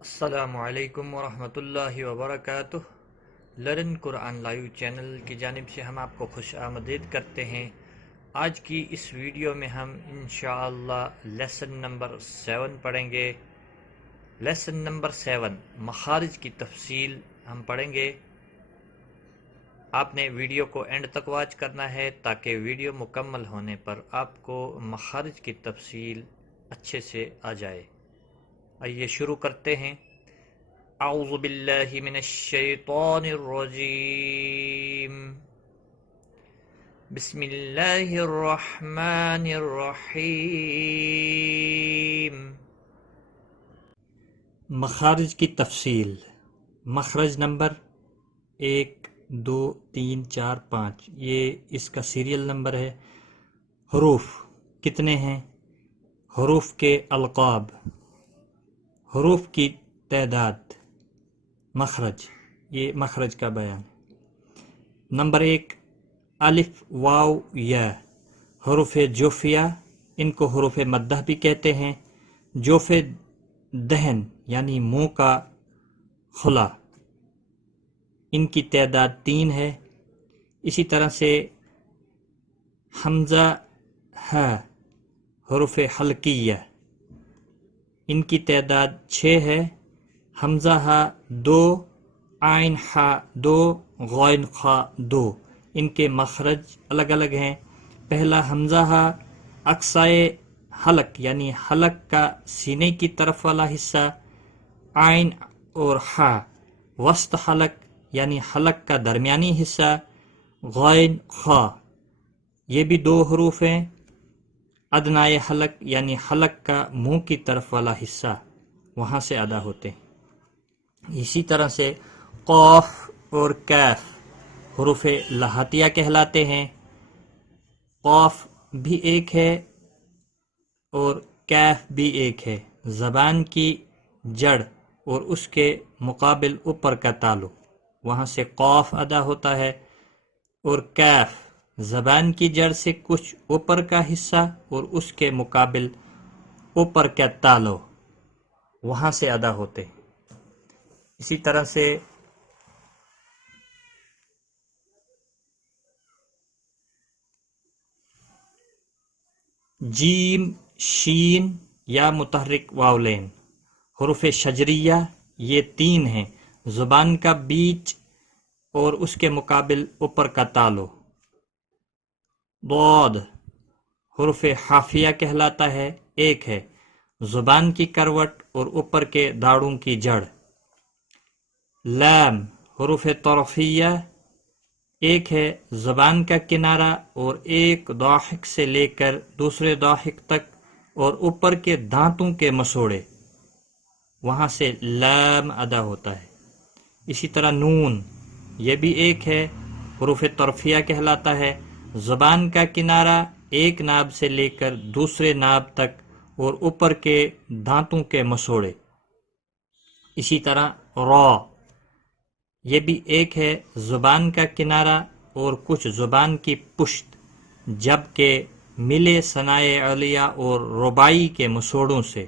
السلام علیکم ورحمۃ اللہ وبرکاتہ۔ لرن قرآن لائیو چینل کی جانب سے ہم آپ کو خوش آمدید کرتے ہیں۔ آج کی اس ویڈیو میں ہم انشاءاللہ لیسن نمبر 7 پڑھیں گے۔ لیسن نمبر 7 مخارج کی تفصیل ہم پڑھیں گے۔ آپ نے ویڈیو کو اینڈ تک واچ کرنا ہے تاکہ ویڈیو مکمل ہونے پر آپ کو مخارج کی تفصیل اچھے سے آ جائے۔ آئیے شروع کرتے ہیں۔ اعوذ باللہ من الشیطان الرجیم، بسم اللہ الرحمن الرحیم۔ مخارج کی تفصیل۔ مخرج نمبر 1 2 3 4 5 یہ اس کا سیریل نمبر ہے۔ حروف کتنے ہیں؟ حروف کے القاب، حروف کی تعداد، مخرج، یہ مخرج کا بیان۔ نمبر 1 الف واو یا، حروف جوفیہ، ان کو حروف مدہ بھی کہتے ہیں۔ جوف دہن یعنی منہ کا خلا، ان کی تعداد 3 ہے۔ اسی طرح سے حمزہ ہا، حروف حلقیہ، ان کی تعداد 6 ہے۔ حمزہ ہا 2، عین ہا 2، غین خا 2، ان کے مخرج الگ الگ ہیں۔ پہلا حمزہ ہا اقصائے حلق یعنی حلق کا سینے کی طرف والا حصہ، عین اور ہا وسط حلق یعنی حلق کا درمیانی حصہ، غین خا، یہ بھی 2 حروف ہیں۔ ادنائے حلق یعنی حلق کا منہ کی طرف والا حصہ، وہاں سے ادا ہوتے ہیں۔ اسی طرح سے قاف اور کیف حروف لہاتیہ کہلاتے ہیں۔ قاف بھی ایک ہے اور کیف بھی ایک ہے۔ زبان کی جڑ اور اس کے مقابل اوپر کا تالو، وہاں سے قاف ادا ہوتا ہے۔ اور کیف زبان کی جڑ سے کچھ اوپر کا حصہ اور اس کے مقابل اوپر کا تالو، وہاں سے ادا ہوتے ہیں۔ اسی طرح سے جیم، شین یا متحرک واولین، حروف شجریہ، یہ 3 ہیں۔ زبان کا بیچ اور اس کے مقابل اوپر کا تالو۔ ضاد حروف حافیہ کہلاتا ہے، 1 ہے۔ زبان کی کروٹ اور اوپر کے داڑوں کی جڑ۔ لام حروف طرفیہ، 1 ہے۔ زبان کا کنارہ اور ایک ضاحک سے لے کر دوسرے ضاحک تک اور اوپر کے دانتوں کے مسوڑے، وہاں سے لام ادا ہوتا ہے۔ اسی طرح نون، یہ بھی 1 ہے، حروف طرفیہ کہلاتا ہے۔ زبان کا کنارہ ایک ناب سے لے کر دوسرے ناب تک اور اوپر کے دانتوں کے مسوڑے۔ اسی طرح را، یہ بھی 1 ہے۔ زبان کا کنارہ اور کچھ زبان کی پشت جبکہ ملے ثنائے علیہ اور رباعی کے مسوڑوں سے،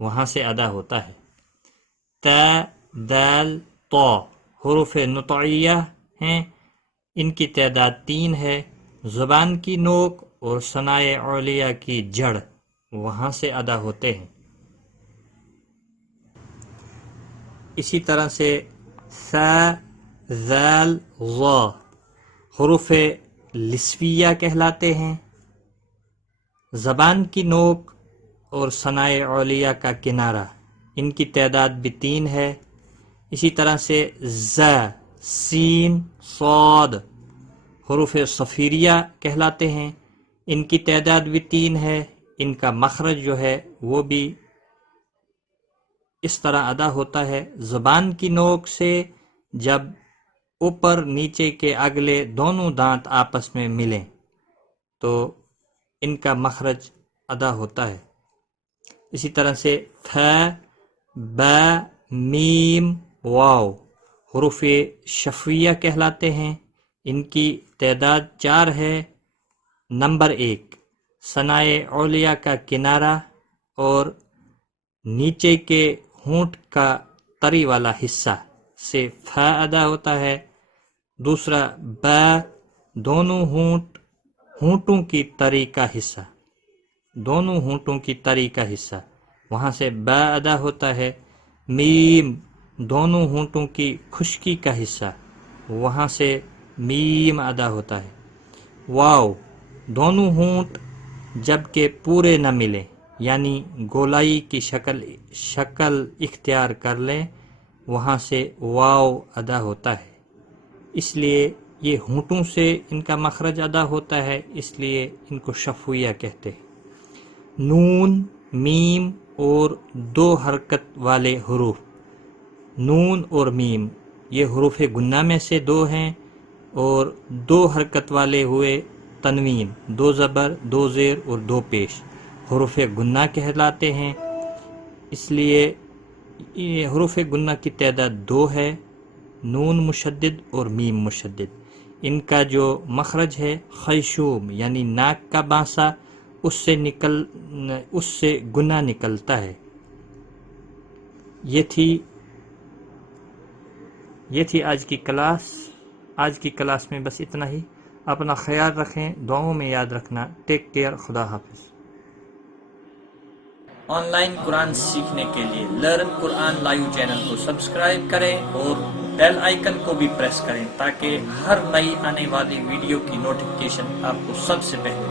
وہاں سے ادا ہوتا ہے۔ تا، دال، طا حروف نطعیہ ہیں، ان کی تعداد 3 ہے۔ زبان کی نوک اور ثنائے علیہ کی جڑ، وہاں سے ادا ہوتے ہیں۔ اسی طرح سے ثا، ذال، ظا حروف لسویہ کہلاتے ہیں۔ زبان کی نوک اور ثنائے علیہ کا کنارہ، ان کی تعداد بھی 3 ہے۔ اسی طرح سے ز، سین، صاد حروف صفیریہ کہلاتے ہیں، ان کی تعداد بھی 3 ہے۔ ان کا مخرج جو ہے وہ بھی اس طرح ادا ہوتا ہے، زبان کی نوک سے جب اوپر نیچے کے اگلے دونوں دانت آپس میں ملیں تو ان کا مخرج ادا ہوتا ہے۔ اسی طرح سے ف، ب، میم، واو حروف شفویہ کہلاتے ہیں، ان کی تعداد 4 ہے۔ نمبر 1 ثنائے علیہ کا کنارہ اور نیچے کے ہونٹ کا تری والا حصہ سے فا ادا ہوتا ہے. دوسرا با دونوں ہونٹوں کی تری کا حصہ، دونوں ہونٹوں کی تری کا حصہ، وہاں سے با ادا ہوتا ہے. میم دونوں ہونٹوں کی خشکی کا حصہ، وہاں سے میم ادا ہوتا ہے. واو دونوں ہونٹ جبکہ پورے نہ ملیں یعنی گولائی کی شکل اختیار کر لیں، وہاں سے واو ادا ہوتا ہے. اس لیے یہ ہونٹوں سے ان کا مخرج ادا ہوتا ہے، اس لیے ان کو شفویہ کہتے ہیں. نون، میم اور دو حرکت والے حروف، نون اور میم یہ حروف گنہ میں سے دو ہیں، اور دو حرکت والے ہوئے تنوین، دو زبر، دو زیر اور دو پیش، حروف گنہ کہلاتے ہیں. اس لیے یہ حروف گنہ کی تعداد 2 ہے، نون مشدد اور میم مشدد. ان کا جو مخرج ہے خیشوم یعنی ناک کا بانسا، اس سے گنہ نکلتا ہے. یہ تھی آج کی کلاس. آج کی کلاس میں بس اتنا ہی. اپنا خیال رکھیں، دعاؤں میں یاد رکھنا. ٹیک کیئر، خدا حافظ. آن لائن قرآن سیکھنے کے لیے لرن قرآن لائیو چینل کو سبسکرائب کریں اور بیل آئیکن کو بھی پریس کریں تاکہ ہر نئی آنے والی ویڈیو کی نوٹیفیکیشن آپ کو سب سے پہلے